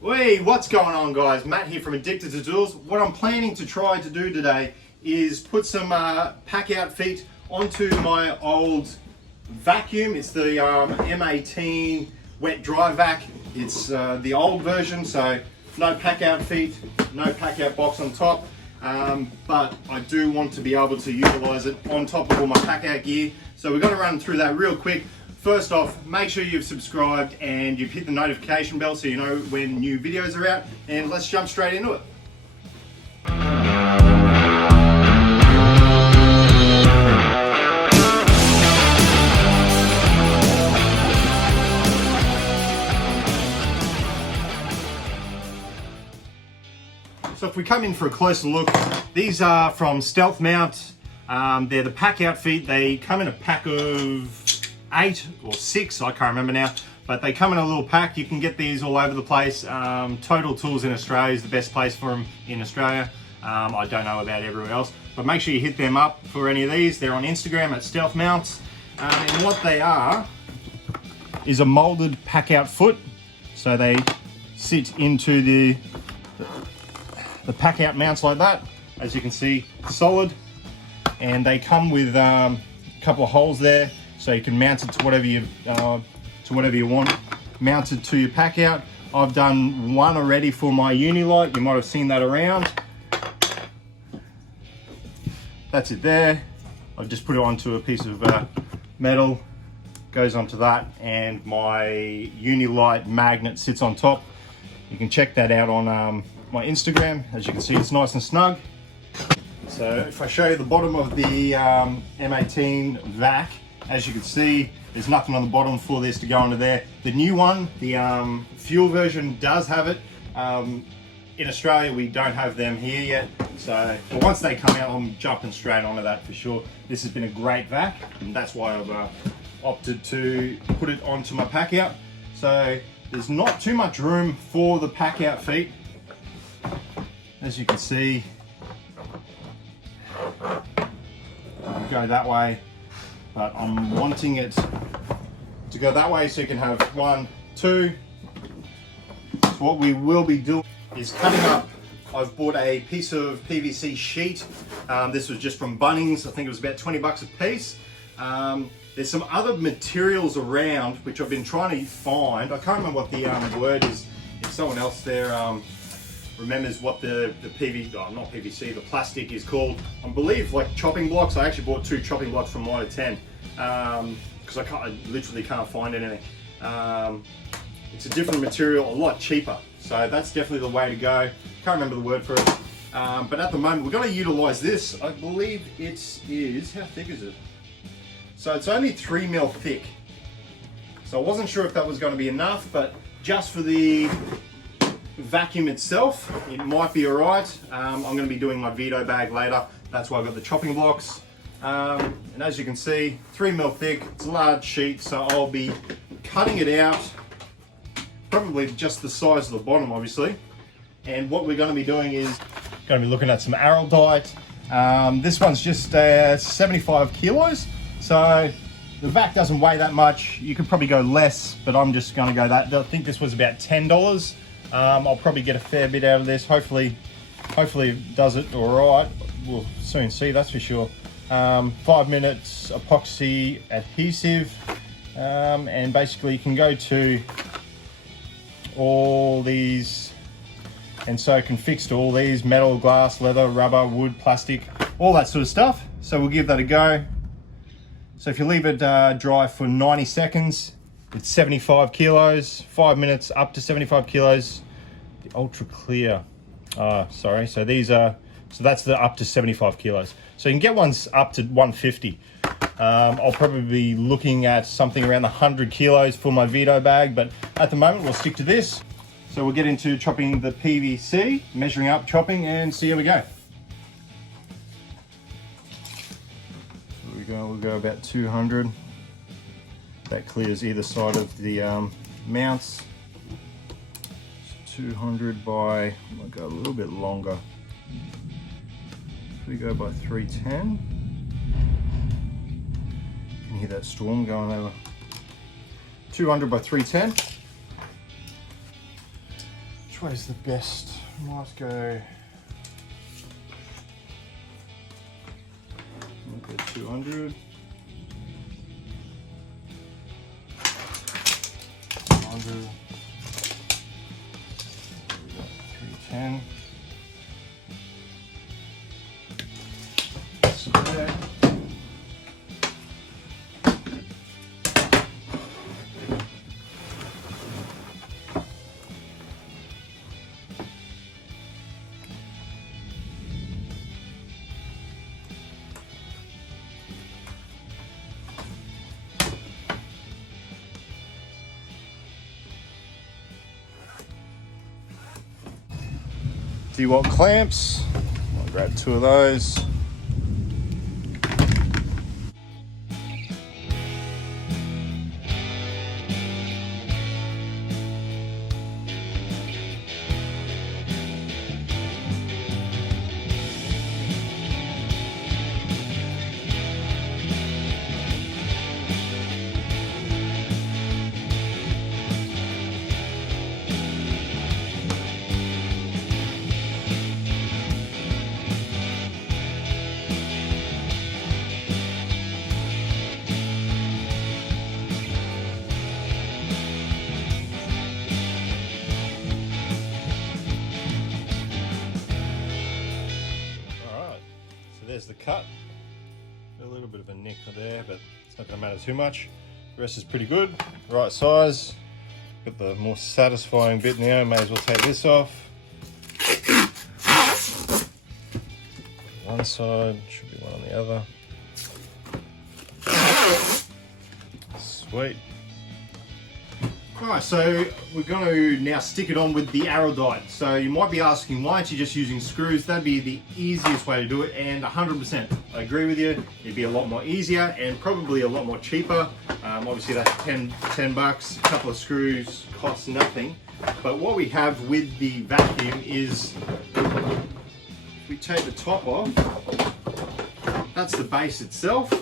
Hey, what's going on, guys? Matt here from Addicted to Tools. What I'm planning to try to do today is put some Packout feet onto my old vacuum. It's the M18 wet dry vac. It's the old version, so no Packout feet, no Packout box on top. But I do want to be able to utilize it on top of all my Packout gear. So we're going to run through that real quick. First off, make sure you've subscribed and you've hit the notification bell so you know when new videos are out, and let's jump straight into it. So if we come in for a closer look, these are from stealthmount. They're the Packout feet. They come in a pack of 8 or 6, I can't remember now, but they come in a little pack. You can get these all over the place. Total Tools in Australia is the best place for them in Australia. I don't know about everywhere else, but make sure you hit them up for any of these. They're on Instagram at stealthmount. And what they are is a molded Packout foot. So they sit into the Packout mounts like that. As you can see, solid, and they come with a couple of holes there, so you can mount it to whatever you want. Mounted to your Packout. I've done one already for my Unilight. You might have seen that around. That's it there. I've just put it onto a piece of metal. Goes onto that, and my Unilight magnet sits on top. You can check that out on my Instagram. As you can see, it's nice and snug. So if I show you the bottom of the M18 vac, as you can see, there's nothing on the bottom for this to go into there. The new one, the fuel version, does have it. In Australia, we don't have them here yet. So, but once they come out, I'm jumping straight onto that for sure. This has been a great vac, and that's why I've opted to put it onto my Packout. So there's not too much room for the Packout feet. As you can see, go that way. But I'm wanting it to go that way so you can have 1, 2. So what we will be doing is cutting up. I've bought a piece of PVC sheet. This was just from Bunnings. I think it was about 20 bucks a piece. There's some other materials around which I've been trying to find. I can't remember what the word is. If someone else there remembers what the not PVC, the plastic is called. I believe like chopping blocks. I actually bought 2 chopping blocks from Mitre 10 because I literally can't find anything. It's a different material, a lot cheaper. So that's definitely the way to go. Can't remember the word for it. But at the moment, we're going to utilize this. I believe it is, how thick is it? So it's only 3 mil thick. So I wasn't sure if that was going to be enough, but just for the vacuum itself, it might be alright. I'm going to be doing my Vito bag later. That's why I've got the chopping blocks. And as you can see, 3 mil thick. It's a large sheet, so I'll be cutting it out. Probably just the size of the bottom, obviously. And what we're going to be doing is going to be looking at some Araldite. This one's just 75 kilos. So the vac doesn't weigh that much. You could probably go less, but I'm just going to go that. I think this was about $10. I'll probably get a fair bit out of this. Hopefully it does it all right. We'll soon see, that's for sure. 5 minutes epoxy adhesive, and basically you can go to all these, and so it can fix to all these: metal, glass, leather, rubber, wood, plastic, all that sort of stuff. So we'll give that a go. So if you leave it dry for 90 seconds, it's 75 kilos, 5 minutes up to 75 kilos. The ultra clear, sorry. So these are, so that's the up to 75 kilos. So you can get ones up to 150. I'll probably be looking at something around the 100 kilos for my Vito bag, but at the moment we'll stick to this. So we'll get into chopping the PVC, measuring up, chopping, and see how we go. We'll go about 200. That clears either side of the mounts. 200 by, I might go a little bit longer. If we go by 310, you can hear that storm going over. 200 by 310. which way is the best? Might go 200. 100. 310. There. D-Watt clamps. I'll grab 2 of those. There's the cut. A little bit of a nick there, but it's not going to matter too much. The rest is pretty good, right size. Got the more satisfying bit now. May as well take this off. One side, should be one on the other. Sweet. Alright, so we're going to now stick it on with the Araldite. So you might be asking, why aren't you just using screws? That'd be the easiest way to do it, and 100%. I agree with you. It'd be a lot more easier and probably a lot more cheaper. Obviously that's 10 bucks. A couple of screws costs nothing. But what we have with the vacuum is, if we take the top off, that's the base itself.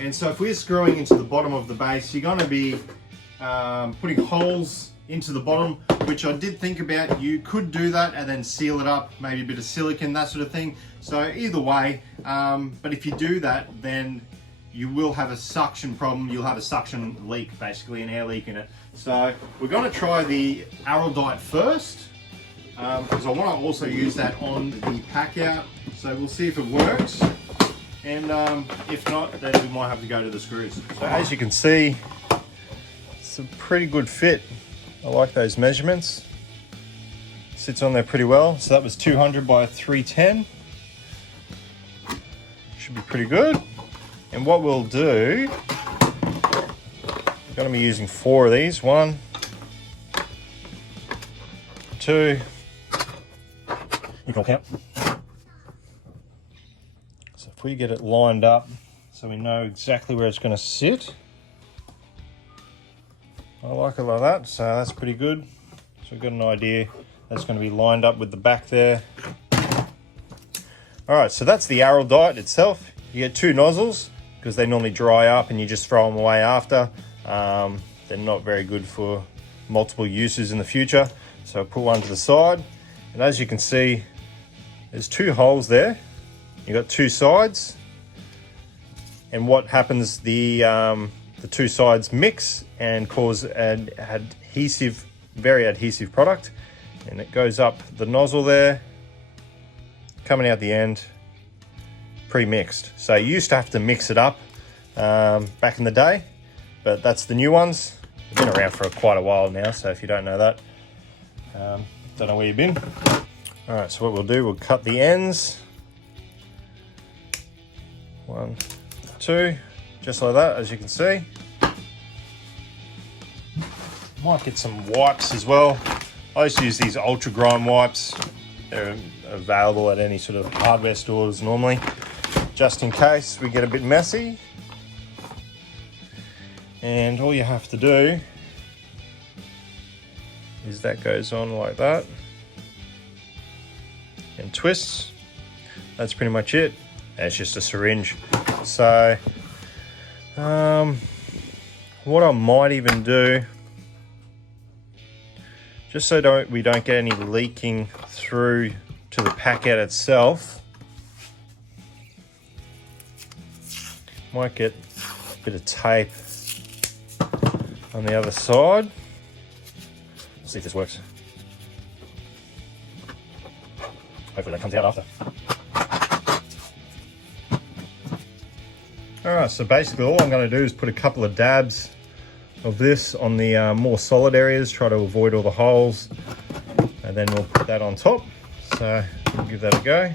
And so if we're screwing into the bottom of the base, you're going to be putting holes into the bottom, which I did think about. You could do that and then seal it up, maybe a bit of silicone, that sort of thing. So either way, but if you do that, then you will have a suction problem. You'll have a suction leak, basically an air leak in it. So we're going to try the Araldite first, because I want to also use that on the Packout. So we'll see if it works, and if not, then we might have to go to the screws. So as you can see, it's a pretty good fit. I like those measurements. Sits on there pretty well. So that was 200 by 310. Should be pretty good. And what we'll do, we're going to be using 4 of these. 1, 2. You can count. So if we get it lined up so we know exactly where it's going to sit. I like it like that, so that's pretty good. So we've got an idea that's going to be lined up with the back there. Alright, so that's the Araldite itself. You get 2 nozzles because they normally dry up and you just throw them away after. They're not very good for multiple uses in the future. So I put one to the side, and as you can see, there's 2 holes there. You've got 2 sides, and what happens, the 2 sides mix and cause an adhesive, very adhesive product, and it goes up the nozzle there, coming out the end, pre-mixed. So you used to have to mix it up back in the day, but that's the new ones. They've been around for quite a while now, so if you don't know that, don't know where you've been. All right, so what we'll do, we'll cut the ends. 1, 2, just like that, as you can see. Might get some wipes as well. I used to use these ultra grime wipes. They're available at any sort of hardware stores normally, just in case we get a bit messy. And all you have to do is that goes on like that and twists. That's pretty much it. And it's just a syringe. So what I might even do, just so we don't get any leaking through to the Packout itself. Might get a bit of tape on the other side. See if this works. Hopefully that comes out after. Alright, so basically all I'm going to do is put a couple of dabs of this on the more solid areas, try to avoid all the holes, and then we'll put that on top. So we'll give that a go.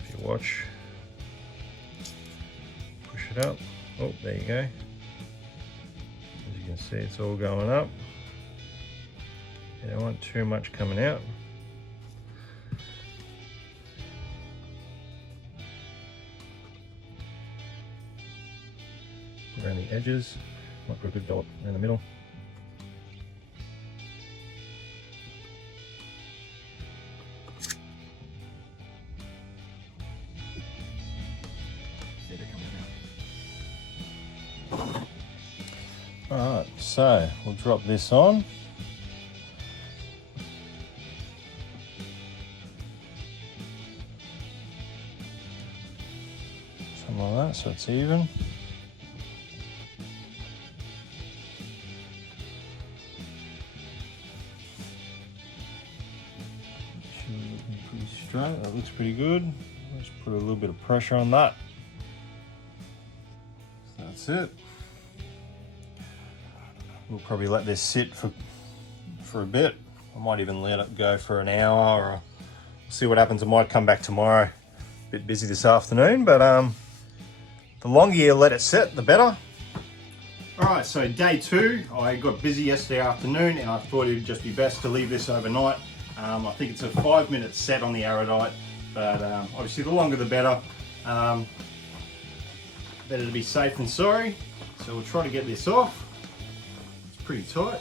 If you watch, push it up. Oh, there you go. As you can see, it's all going up. You don't want too much coming out. Around the edges, might put a good dot in the middle. Alright, so we'll drop this on. Something like that, so it's even. Pretty straight, that looks pretty good. Let's put a little bit of pressure on that. So that's it. We'll probably let this sit for a bit. I might even let it go for an hour, or see what happens. I might come back tomorrow. A bit busy this afternoon, but the longer you let it sit, the better. Alright, so day 2, I got busy yesterday afternoon and I thought it would just be best to leave this overnight. I think it's a 5-minute set on the Araldite, but obviously the longer the better. Better to be safe than sorry. So we'll try to get this off. It's pretty tight.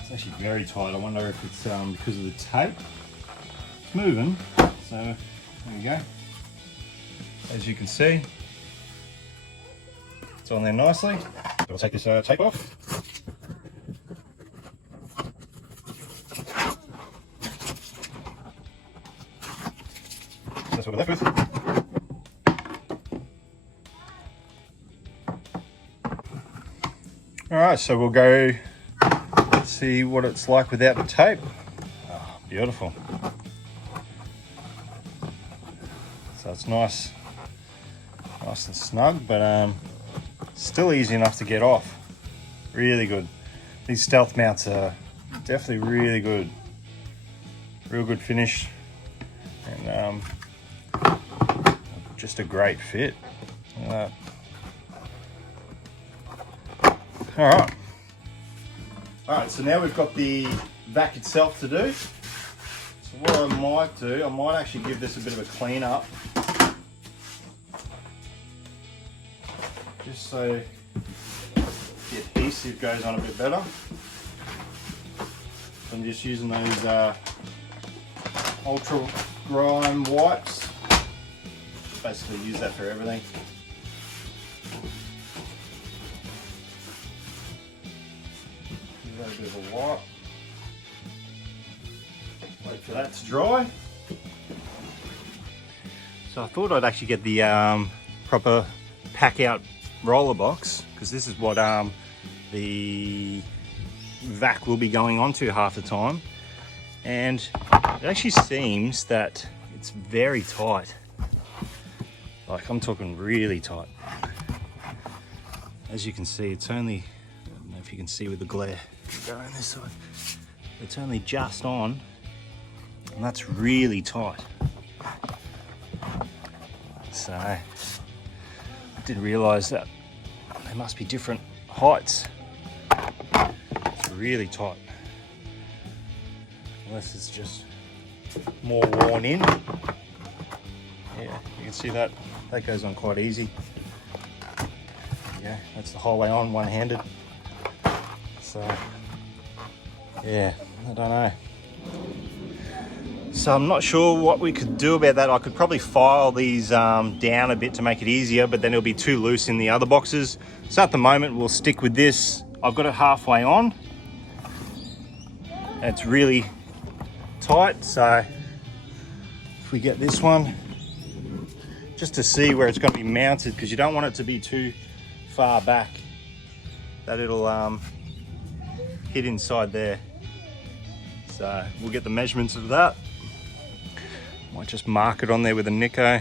It's actually very tight. I wonder if it's because of the tape. It's moving, so there we go. As you can see, it's on there nicely. I'll take this tape off. That's what we're left with. Alright, so we'll go see what it's like without the tape. Oh, beautiful. So it's nice and snug, but still easy enough to get off. Really good. These stealth mounts are definitely really good. Real good finish, and just a great fit. Alright, so now we've got the vac itself to do. So what I might do, I might actually give this a bit of a clean up. Just so the adhesive goes on a bit better. I'm just using those ultra grime wipes. Basically use that for everything. Give that a bit of a wipe. Wait for that to dry. So I thought I'd actually get the proper Packout roller box, because this is what the vac will be going on to half the time, and it actually seems that it's very tight. Like, I'm talking really tight. As you can see, it's only, I don't know if you can see with the glare, go on this side, it's only just on, and that's really tight. So I didn't realize that there must be different heights. It's really tight, unless it's just more worn in. Yeah, you can see that goes on quite easy. Yeah, that's the whole way on, one-handed. So yeah, I don't know. So I'm not sure what we could do about that. I could probably file these down a bit to make it easier, but then it'll be too loose in the other boxes. So at the moment, we'll stick with this. I've got it halfway on. It's really tight, so if we get this one, just to see where it's going to be mounted, because you don't want it to be too far back that it'll hit inside there. So we'll get the measurements of that. Might just mark it on there with a Nico.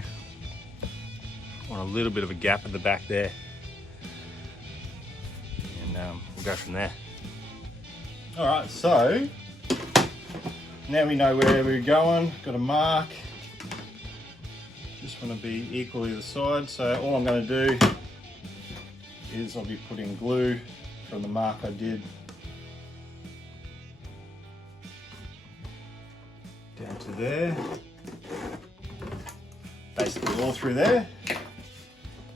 Want a little bit of a gap at the back there, and we'll go from there. All right, so now we know where we're going. Got a mark. Just want to be equally the side. So all I'm going to do is I'll be putting glue from the mark I did down to there, basically all through there.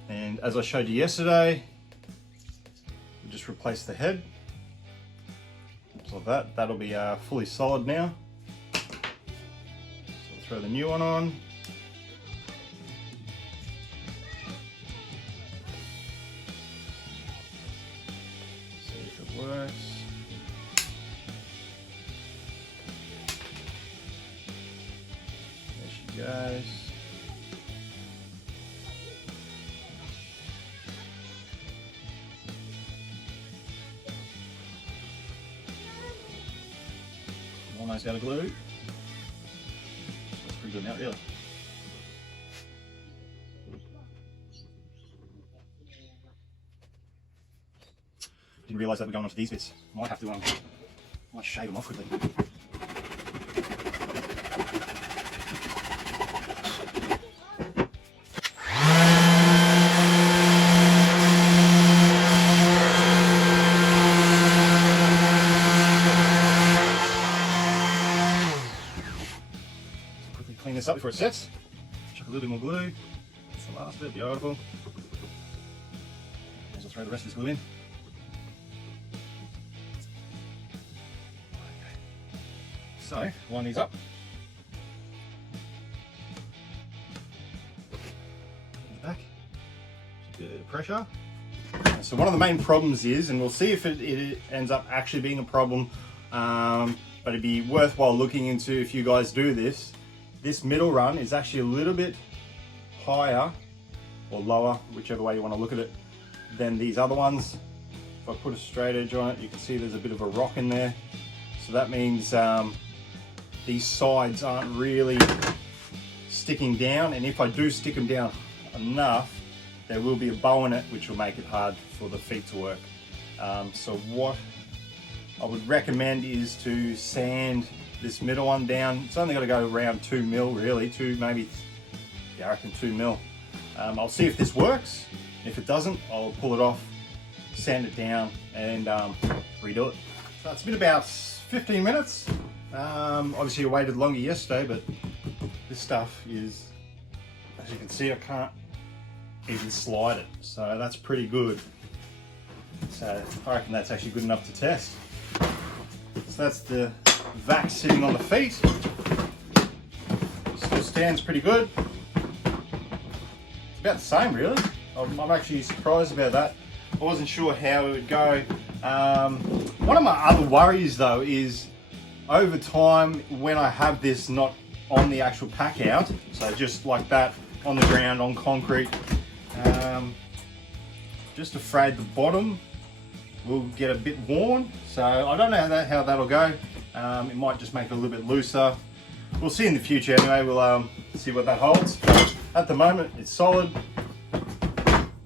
And as I showed you yesterday, we'll just replace the head. So that'll be fully solid now. So I'll throw the new one on. See if it works. There she goes. Almost out of glue. That's pretty good now, really. Didn't realise that we're going onto these bits. Might have to might shave them off quickly. Clean this up before it sets. Chuck a little bit more glue. That's the last bit, beautiful. May as well throw the rest of this glue in. Okay. So, line these up. In the back. Just a bit of pressure. So one of the main problems is, and we'll see if it ends up actually being a problem, but it'd be worthwhile looking into if you guys do this. This middle run is actually a little bit higher or lower, whichever way you want to look at it, than these other ones. If I put a straight edge on it, you can see there's a bit of a rock in there. So that means these sides aren't really sticking down, and if I do stick them down enough, there will be a bow in it, which will make it hard for the feet to work. So what I would recommend is to sand this middle one down. It's only got to go around 2 mil really, I reckon 2 mil. I'll see if this works. If it doesn't, I'll pull it off, sand it down, and redo it. So it's been about 15 minutes. Obviously I waited longer yesterday, but this stuff is, as you can see, I can't even slide it. So that's pretty good. So I reckon that's actually good enough to test. So that's the vac sitting on the feet. Still stands pretty good. It's about the same really. I'm actually surprised about that. I wasn't sure how it would go. One of my other worries though is over time when I have this not on the actual pack out, so just like that on the ground on concrete, just afraid the bottom will get a bit worn. So I don't know how that'll go. It might just make it a little bit looser. We'll see in the future anyway. We'll see what that holds. At the moment, it's solid.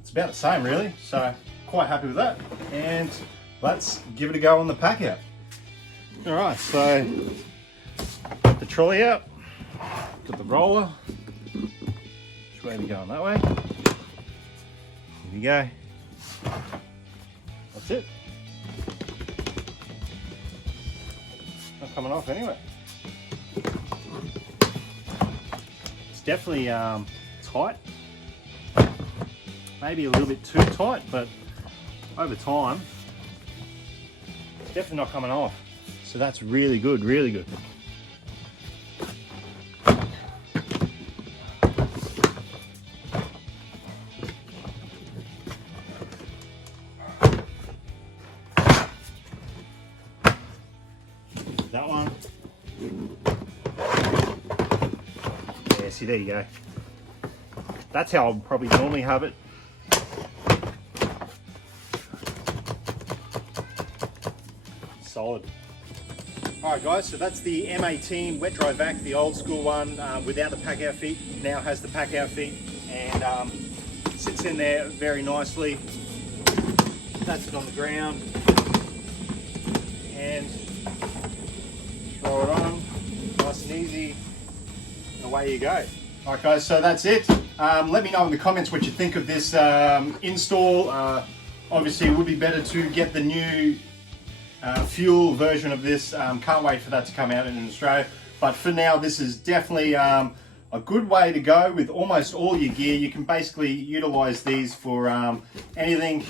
It's about the same really. So quite happy with that. And let's give it a go on the pack out. All right, so got the trolley out, got the roller. Which way are we going? That way? Here we go. That's it. Not coming off anyway. It's definitely tight. Maybe a little bit too tight, but over time, it's definitely not coming off. So that's really good, really good. that one. Yeah, see, there you go. That's how I'll probably normally have it. Solid. Alright guys, so that's the M18 wet dry vac, the old school one without the Packout feet. Now has the Packout feet and sits in there very nicely. That's it on the ground and throw it on, nice and easy, and away you go. Alright guys, so that's it. Let me know in the comments what you think of this install. Obviously it would be better to get the new fuel version of this. Can't wait for that to come out in Australia, but for now this is definitely a good way to go with almost all your gear. You can basically utilize these for anything.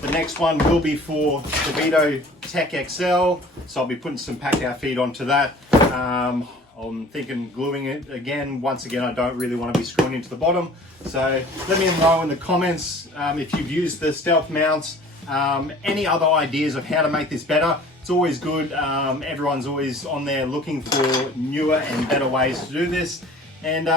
The next one will be for the Vito Tech XL, so I'll be putting some Packout feet onto that. I'm thinking gluing it again. Once again, I don't really want to be screwing into the bottom, so let me know in the comments if you've used the stealth mounts. Any other ideas of how to make this better. It's always good. Everyone's always on there looking for newer and better ways to do this. And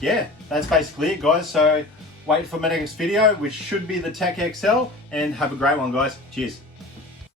yeah, that's basically it guys. So wait for my next video, which should be the Tech XL, and have a great one guys. Cheers.